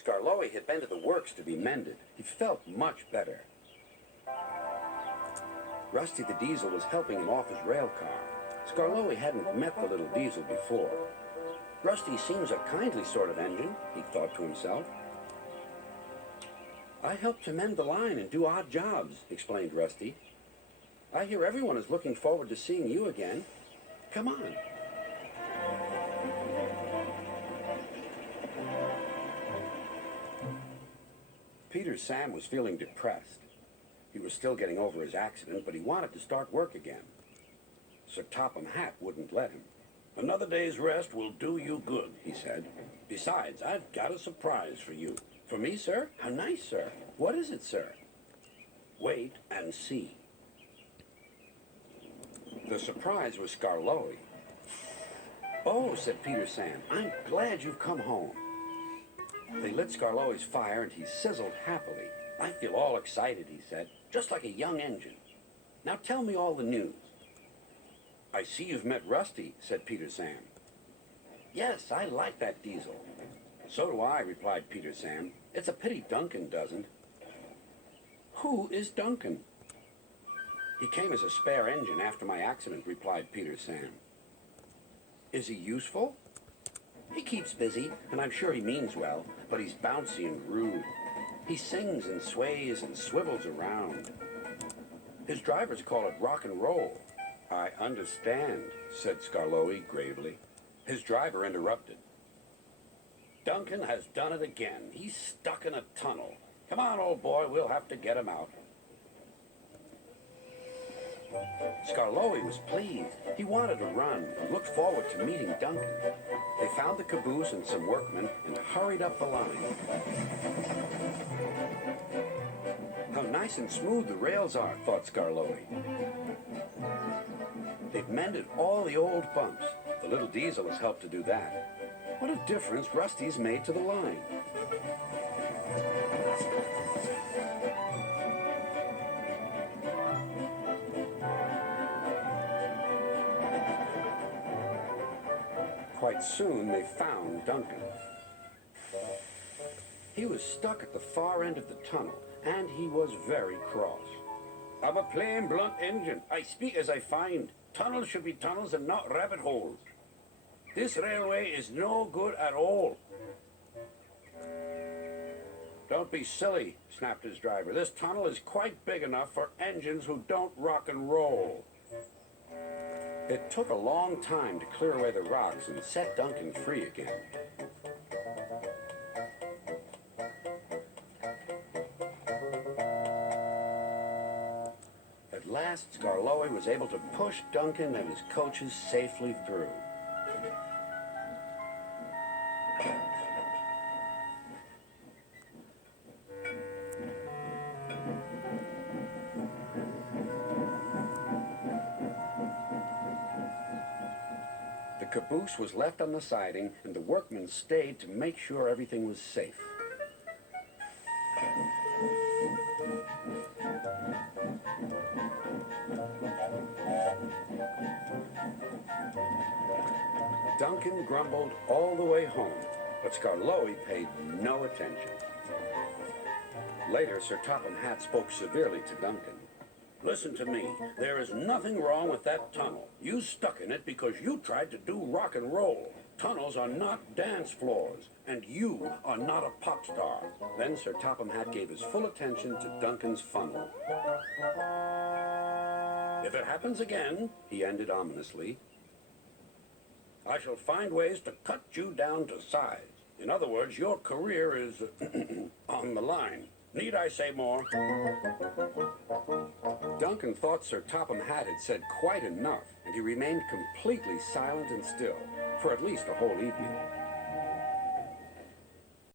Skarloey had been to the works to be mended. He felt much better. Rusty the Diesel was helping him off his rail car. Skarloey hadn't met the little diesel before. Rusty seems a kindly sort of engine, he thought to himself. I help to mend the line and do odd jobs, explained Rusty. I hear everyone is looking forward to seeing you again. Come on. Peter Sam was feeling depressed. He was still getting over his accident, but he wanted to start work again. Sir Topham Hatt wouldn't let him. Another day's rest will do you good, he said. Besides, I've got a surprise for you. For me, sir? How nice, sir. What is it, sir? Wait and see. The surprise was Skarloey. Oh, said Peter Sam, I'm glad you've come home. They lit Skarloey's fire and he sizzled happily. I feel all excited, he said, just like a young engine. Now tell me all the news. I see you've met Rusty, said Peter Sam. Yes, I like that diesel. So do I, replied Peter Sam. It's a pity Duncan doesn't. Who is Duncan? He came as a spare engine after my accident, replied Peter Sam. Is he useful? He keeps busy, and I'm sure he means well, but he's bouncy and rude. He sings and sways and swivels around. His drivers call it rock and roll. I understand, said Skarloey gravely. His driver interrupted. Duncan has done it again. He's stuck in a tunnel. Come on, old boy, we'll have to get him out. Skarloey was pleased. He wanted to run and looked forward to meeting Duncan. They found the caboose and some workmen and hurried up the line. How nice and smooth the rails are, thought Skarloey. They've mended all the old bumps. The little diesel has helped to do that. What a difference Rusty's made to the line. Quite soon they found Duncan. He was stuck at the far end of the tunnel, and he was very cross. I'm a plain, blunt engine. I speak as I find. Tunnels should be tunnels and not rabbit holes. This railway is no good at all. Don't be silly, snapped his driver. This tunnel is quite big enough for engines who don't rock and roll. It took a long time to clear away the rocks and set Duncan free again. At last, Skarloey was able to push Duncan and his coaches safely through. The caboose was left on the siding, and the workmen stayed to make sure everything was safe. Duncan grumbled all the way home, but Skarloey paid no attention. Later, Sir Topham Hatt spoke severely to Duncan. Listen to me. There is nothing wrong with that tunnel. You stuck in it because you tried to do rock and roll. Tunnels are not dance floors, and you are not a pop star. Then Sir Topham Hatt gave his full attention to Duncan's funnel. If it happens again, he ended ominously, I shall find ways to cut you down to size. In other words, your career is on the line. Need I say more? Duncan thought Sir Topham Hatt had said quite enough, and he remained completely silent and still, for at least a whole evening.